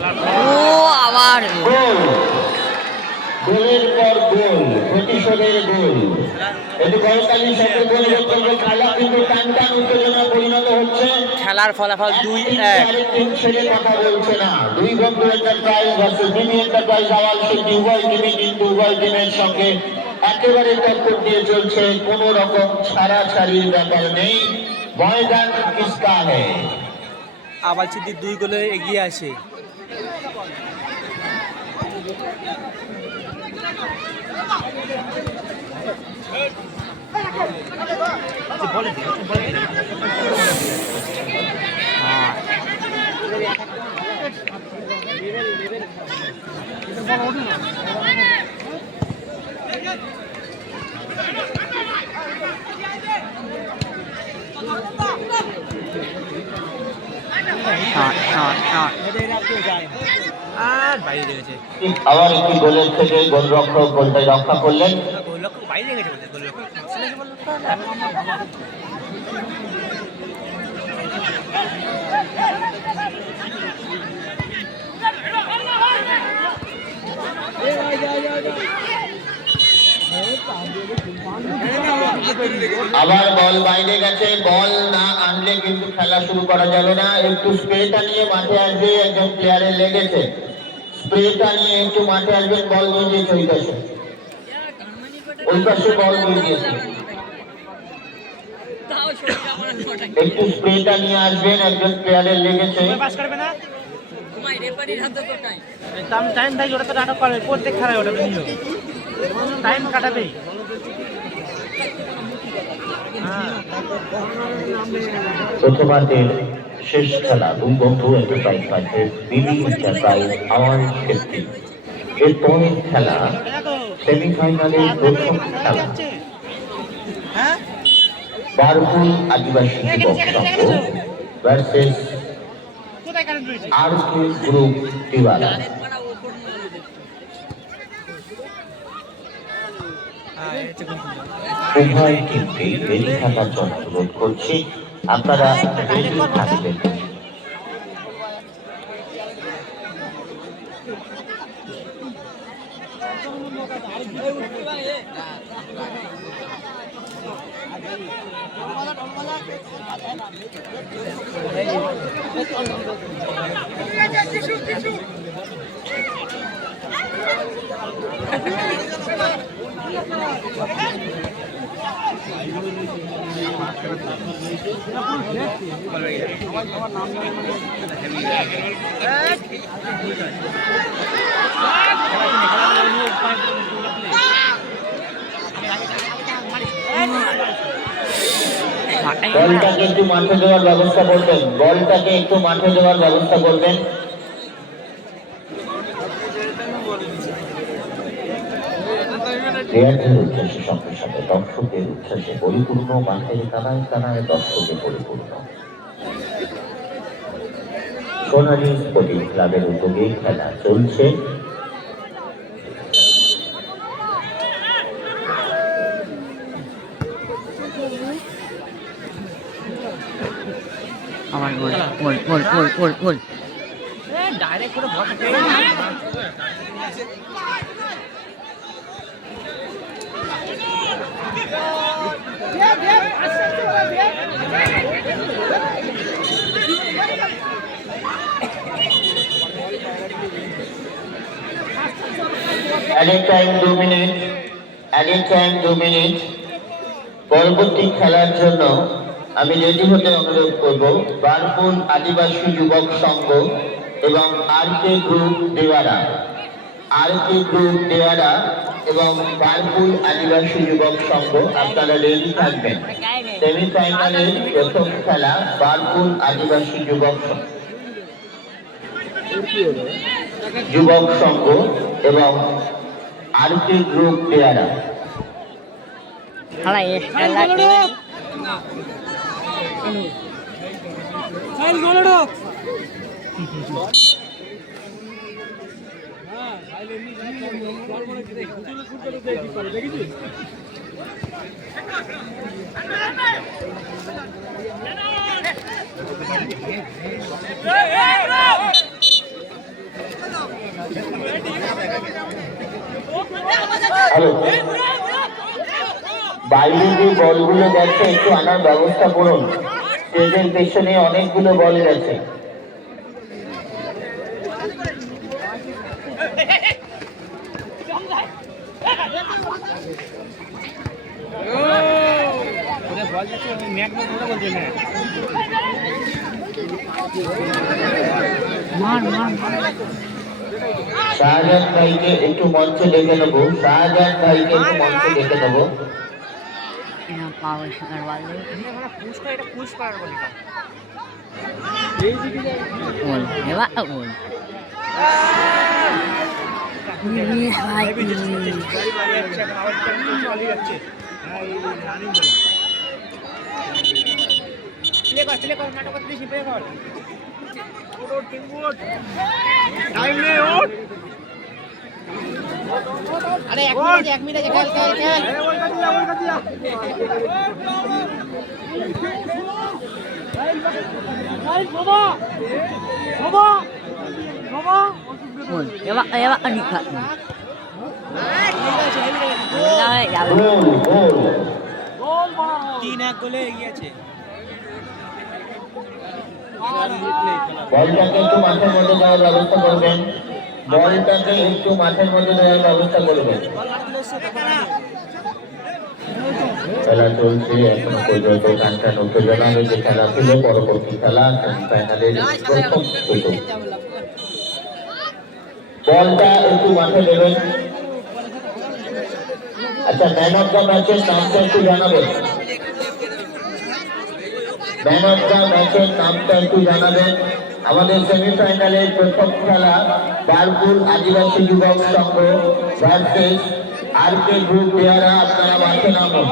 আবার গোলের পর গোল, প্রতিশোধের গোল। এটি গতকালই সাথে পরিবর্তন খেলা কিন্তু টান টান উত্তেজনা পরিণত হচ্ছে। খেলার ফলাফল 2-1। আরেকদিন ছেড়ে কথা বলছে না। দুই বন্ধু এন্টারপ্রাইজ ভার্সেস বিবি এন্টারপ্রাইজ আওয়াল সিদ্ধি উভয় টিমই কিন্তু উভয় টিমের সঙ্গে একেবারে টক্কর দিয়ে চলছে। কোন রকম ছাড়াছাড়ির ব্যাপার নেই। ময়দান কিসকা হ্যায়। আওয়াল সিদ্ধি 2 গোলে এগিয়ে আছে। আর বাইরে গেছে, আবার একটি গোলের থেকে গোলরক্ষক গোলটা রক্ষা করলেন। গোলরক্ষক বাইরে গেছে বলতে, গোলরক্ষক আবার বল বাইরে গেছে। বল না আনলে কিন্তু খেলা শুরু করা যাবে না। একটু স্প্রেটা নিয়ে মাঠে আসবে, একজন প্লেয়ারের লেগেছে। স্প্রেটা নিয়ে একটু মাঠে আসবেন। বল নিয়ে দিয়েছে ওই পাশে, ওই পাশে বল নিয়ে দিয়েছে। একটু স্প্রেটা নিয়ে আসবেন, একজন প্লেয়ারের লেগেছে। টাইম ভাই, ওটা তো নাটক করবে প্রত্যেক খেলায়, ওটা নিও টাইম কাটাবেই। প্রথমার্ধের শেষ খেলা দুই বন্ধু এন্টারপ্রাইজ ভার্সেস বিবি এন্টারপ্রাইজ আওয়াল সিদ্ধি। এরপরের খেলা সেমিফাইনালের প্রথম খেলা বারপুর আদিবাসী যুবক সংঘ ভার্সেস আরকে গ্রুপ দিওয়ালা। উভয় টিমকে রেডি থাকার জন্য অনুরোধ করছি। আপনারা রেডি থাকবেন। বলটাকে একটু মাঠে দেওয়ার ব্যবস্থা করবেন, বলটাকে একটু মাঠে দেওয়ার ব্যবস্থা করবেন। প্লেয়ারদের উচ্ছ্বাসের সঙ্গে সাথে দর্শকের উচ্ছ্বাসে পরিপূর্ণ, মাঠের কানায় কানায় দর্শকে পরিপূর্ণ। সোনালী স্পোর্টিং ক্লাবের উদ্যোগে খেলা চলছে। আমার গোল গোল গোল গোল গোল গোল ডাইরেক্ট করে ball adding time 2 minute, adding time 2 minute. পরবর্তী খেলার জন্য আমি রেডি হতে অনুরোধ করব বারপুর আদিবাসী যুবক সংঘ এবং আরকে গ্রুপ দেওয়ারা। আরকে গ্রুপ দেওয়ারা এবং বারপুর আদিবাসী যুবক সংঘ, আপনারা রেডি থাকবেন। সেমিফাইনালের প্রথম খেলা বারপুর আদিবাসী যুবক সংঘ এবং আরকে গ্রুপ দেওয়ারা। হ্যালো, বাইরে যে বলগুলো গেছে একটু আনার ব্যবস্থা করুন। স্টেজের পেছনে অনেকগুলো বল গেছে। বল যাচ্ছে ম্যাচ বলছে না শাহজাহান ভাইকে একটু মঞ্চে ডেকে নেবো। শাহজাহান ভাইকে একটু মঞ্চে ডেকে নেবো। আরে এক মিনিট খেল খেল খেল তিন এক গোলে এগিয়েছে। বলটাকে একটু মাঠের মধ্যে দেওয়ার ব্যবস্থা করবেন। বলটাকে একটু মাঠের মধ্যে দেওয়ার ব্যবস্থা করবেন। খেলা চলছে এখনো পর্যন্ত টানটান উত্তেজনা হয়েছে। খেলা ছিল পরবর্তী খেলা সেমিফাইনালের প্রথম সুযোগ। বলটা একটু মাঠে দেবেন। আচ্ছা, ম্যান অফ দ্য ম্যাচের নামটা একটু জানাবেন। ম্যান অফ দ্য ম্যাচের নামটা একটু জানাবেন। আমাদের সেমিফাইনালের প্রথম খেলা বারপুর আদিবাসী যুবক সংঘ ভার্সেস আর কে গ্রুপ পেয়ারা। আপনারা মাঠে নামুন।